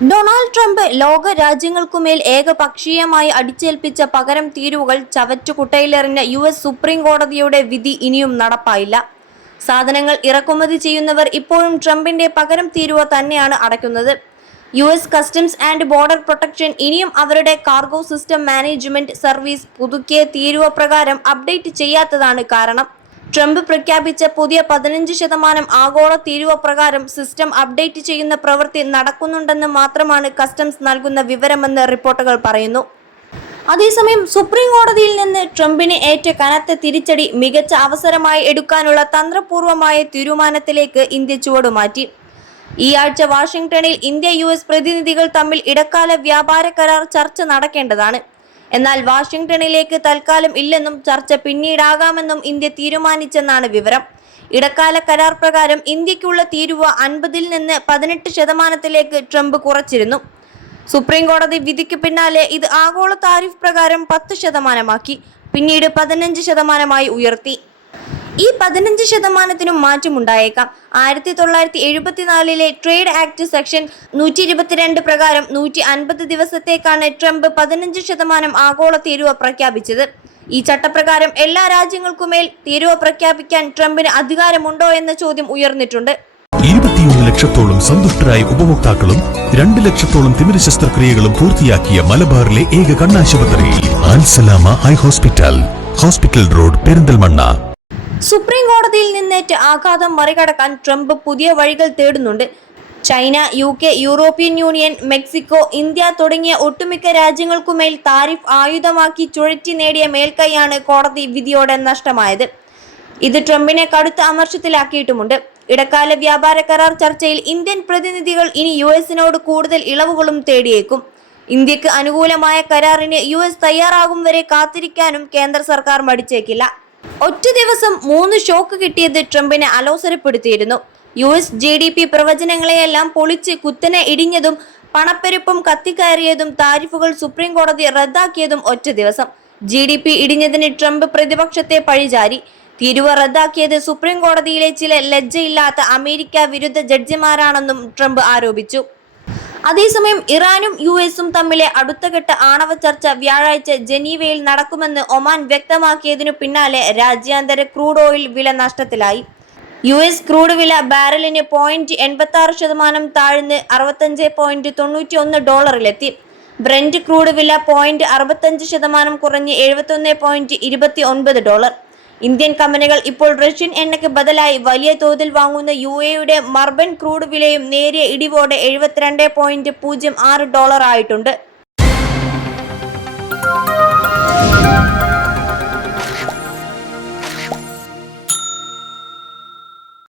Donald Trump ലോക രാജ്യങ്ങൾക്കുമേൽ ഏകപക്ഷീയമായി അടിച്ചേൽപ്പിച്ച പകരം തീരുവകൾ ചവറ്റുകുട്ടയിലെറിഞ്ഞ യു എസ് സുപ്രീം കോടതിയുടെ വിധി ഇനിയും നടപ്പായില്ല. സാധനങ്ങൾ ഇറക്കുമതി ചെയ്യുന്നവർ ഇപ്പോഴും ട്രംപിന്റെ പകരം തീരുവ തന്നെയാണ് അടയ്ക്കുന്നത്. U S customs and border protection ഇനിയും അവരുടെ കാർഗോ സിസ്റ്റം മാനേജ്മെന്റ് സർവീസ് പുതുക്കിയ തീരുവ പ്രകാരം അപ്ഡേറ്റ് ചെയ്യാത്തതാണ് കാരണം. ട്രംപ് പ്രഖ്യാപിച്ച പുതിയ പതിനഞ്ച് ശതമാനം ആഗോള തീരുവ പ്രകാരം സിസ്റ്റം അപ്ഡേറ്റ് ചെയ്യുന്ന പ്രവൃത്തി നടക്കുന്നുണ്ടെന്ന് മാത്രമാണ് കസ്റ്റംസ് നൽകുന്ന വിവരമെന്ന് റിപ്പോർട്ടുകൾ പറയുന്നു. അതേസമയം സുപ്രീം കോടതിയിൽ നിന്ന് ട്രംപിന് ഏറ്റ കനത്ത തിരിച്ചടി മികച്ച അവസരമായി എടുക്കാനുള്ള തന്ത്രപൂർവമായ തീരുമാനത്തിലേക്ക് ഇന്ത്യ ചുവടുമാറ്റി ഈ ആഴ്ച വാഷിംഗ്ടണിൽ ഇന്ത്യ യു പ്രതിനിധികൾ തമ്മിൽ ഇടക്കാല വ്യാപാര കരാർ ചർച്ച നടക്കേണ്ടതാണ്. എന്നാൽ വാഷിംഗ്ടണിലേക്ക് തൽക്കാലം ഇല്ലെന്നും ചർച്ച പിന്നീടാകാമെന്നും ഇന്ത്യ തീരുമാനിച്ചെന്നാണ് വിവരം. ഇടക്കാല കരാർ പ്രകാരം ഇന്ത്യക്കുള്ള തീരുവ അൻപതിൽ നിന്ന് പതിനെട്ട് ശതമാനത്തിലേക്ക് ട്രംപ് കുറച്ചിരുന്നു. സുപ്രീം കോടതി വിധിക്ക് പിന്നാലെ ഇത് ആഗോള താരിഫ് പ്രകാരം പത്ത് ശതമാനമാക്കി പിന്നീട് പതിനഞ്ച് ശതമാനമായി ഉയർത്തി. ഈ പതിനഞ്ച് ശതമാനത്തിനും മാറ്റമുണ്ടായേക്കാം. ആയിരത്തി തൊള്ളായിരത്തി എഴുപത്തിനാലിലെ ട്രേഡ് ആക്ട് സെക്ഷൻ നൂറ്റി ഇരുപത്തിരണ്ട് പ്രകാരം നൂറ്റി അൻപത് ദിവസത്തേക്കാണ് ട്രംപ് പതിനഞ്ച് ശതമാനം ആഗോള തീരുവ പ്രഖ്യാപിച്ചത്. ഈ ചട്ടപ്രകാരം എല്ലാ രാജ്യങ്ങൾക്കുമേൽ തീരുവ പ്രഖ്യാപിക്കാൻ ട്രംപിന് അധികാരമുണ്ടോ എന്ന ചോദ്യം ഉയർന്നിട്ടുണ്ട്. ഇരുപത്തിയൊന്ന് ലക്ഷത്തോളം സന്തുഷ്ടരായ ഉപഭോക്താക്കളും രണ്ട് ലക്ഷത്തോളം തിമിര ശസ്ത്രക്രിയകളും പൂർത്തിയാക്കിയ മലബാറിലെ ഏക കണ്ണാശുപത്രി Ansalama high hospital. Hospital road Perinthalmanna. Supreme കോടതിയിൽ നിന്നേറ്റ ആഘാതം മറികടക്കാൻ ട്രംപ് പുതിയ വഴികൾ തേടുന്നുണ്ട്. China U K European Union Mexico India തുടങ്ങിയ ഒട്ടുമിക്ക രാജ്യങ്ങൾക്കുമേൽ താരിഫ് ആയുധമാക്കി ചുഴറ്റി നേടിയ മേൽക്കൈയാണ് കോടതി വിധിയോടെ നഷ്ടമായത്. ഇത് ട്രംപിനെ കടുത്ത അമർഷത്തിലാക്കിയിട്ടുമുണ്ട്. ഇടക്കാല വ്യാപാര കരാർ ചർച്ചയിൽ ഇന്ത്യൻ പ്രതിനിധികൾ ഇനി യു എസിനോട് കൂടുതൽ ഇളവുകളും തേടിയേക്കും. ഇന്ത്യയ്ക്ക് അനുകൂലമായ കരാറിന് യു എസ് തയ്യാറാകും വരെ കാത്തിരിക്കാനും കേന്ദ്ര സർക്കാർ മടിച്ചേക്കില്ല. ഒറ്റ ദിവസം മൂന്ന് ഷോക്ക് കിട്ടിയത് ട്രംപിനെ അലോസരപ്പെടുത്തിയിരുന്നു. U S G D P പ്രവചനങ്ങളെയെല്ലാം പൊളിച്ച് കുത്തനെ ഇടിഞ്ഞതും പണപ്പെരുപ്പം കത്തിക്കയറിയതും താരിഫുകൾ സുപ്രീം കോടതി റദ്ദാക്കിയതും ഒറ്റ ദിവസം. ജി ഡി പി ഇടിഞ്ഞതിന് ട്രംപ് പ്രതിപക്ഷത്തെ പഴിചാരി. തീരുവ റദ്ദാക്കിയത് സുപ്രീം കോടതിയിലെ ചില ലജ്ജയില്ലാത്ത അമേരിക്ക വിരുദ്ധ ജഡ്ജിമാരാണെന്നും ട്രംപ് ആരോപിച്ചു. അതേസമയം ഇറാനും യു എസും തമ്മിലെ അടുത്തഘട്ട ആണവ ചർച്ച വ്യാഴാഴ്ച ജനീവയിൽ നടക്കുമെന്ന് ഒമാൻ വ്യക്തമാക്കിയതിനു പിന്നാലെ രാജ്യാന്തര ക്രൂഡ് ഓയിൽ വില നഷ്ടത്തിലായി. യു എസ് ക്രൂഡ് വില ബാരലിന് പോയിന്റ് എൺപത്തി ആറ് ശതമാനം താഴ്ന്ന് അറുപത്തഞ്ച് പോയിന്റ് തൊണ്ണൂറ്റി ഒന്ന് ഡോളറിലെത്തി. ബ്രന്റ് ക്രൂഡ് വില പോയിന്റ് അറുപത്തഞ്ച് ശതമാനം കുറഞ്ഞ് എഴുപത്തൊന്ന് പോയിന്റ് ഇരുപത്തി ഒൻപത് ഡോളർ. ഇന്ത്യൻ കമ്പനികൾ ഇപ്പോൾ റഷ്യൻ എണ്ണയ്ക്ക് ബദലായി വലിയ തോതിൽ വാങ്ങുന്ന യു എയുടെ മർബൻ ക്രൂഡ് വിലയും നേരിയ ഇടിവോടെ എഴുപത്തിരണ്ട് പോയിന്റ് പൂജ്യം ആറ് ഡോളർ ആയിട്ടുണ്ട്.